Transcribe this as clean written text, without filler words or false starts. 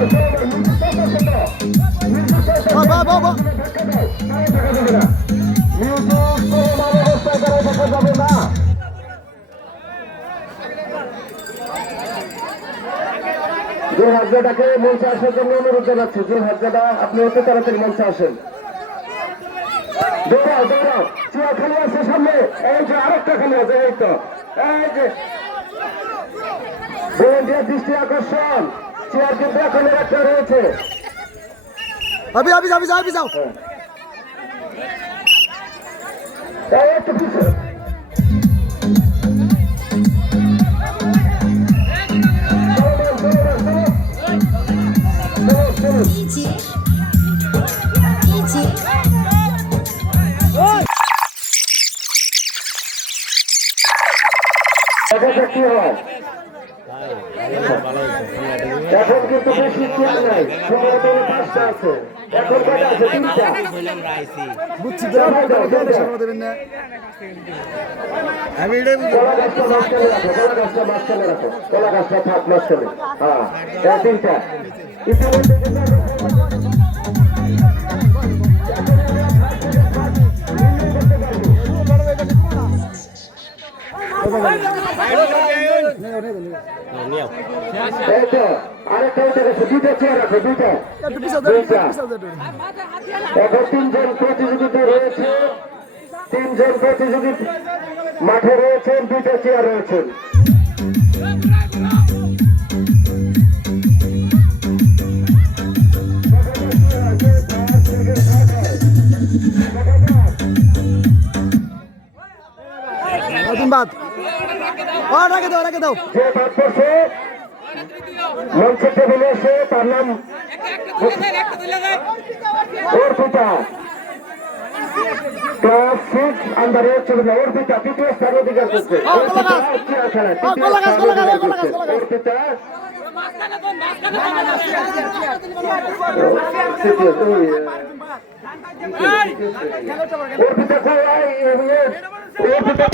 যে হাজারটাকে মঞ্চে আসার জন্য অনুরোধ জানাচ্ছি। যে হাজারটা আপনি অতি তাড়াতাড়ি মঞ্চে আসেন। দৌড়াও দৌড়াও, চেয়ার খালি আছে সামনে। এই যে আরেকটা খালি আছে, এই তো এই যে ভলেন্টিয়ার দৃষ্টি আকর্ষণ, চেয়ার কিন্তু এখন একটা রয়েছে। একটু পিছনে কি হয় এখন কিন্তু বেশি চেন নাই, পাঁচটা আছে, এখন কটা আছে? তিনটা। কলা গাছটা মাঝখানে রাখো, কলা গাছটা মাঝখানে রাখো, কলা গাছটা থাক মাঝখানে। হ্যাঁ তিনটা। ইতিমধ্যে আরেকটা উঠে গেছে, দুইটা চেয়ার আছে, দুইটা। এখন তিনজন প্রতিযোগিতা রয়েছে, তিনজন প্রতিযোগী মাঠে রয়েছেন, দুইটা চেয়ার রয়েছেন। মঞ্চের টেবিলে এসে তার নাম অর্পিতা, ক্লাস 6 আন্ডার 8 চলে যায়। অর্পিতা তৃতীয় স্থান অধিকার করছে। অর্পিতা অর্পিতা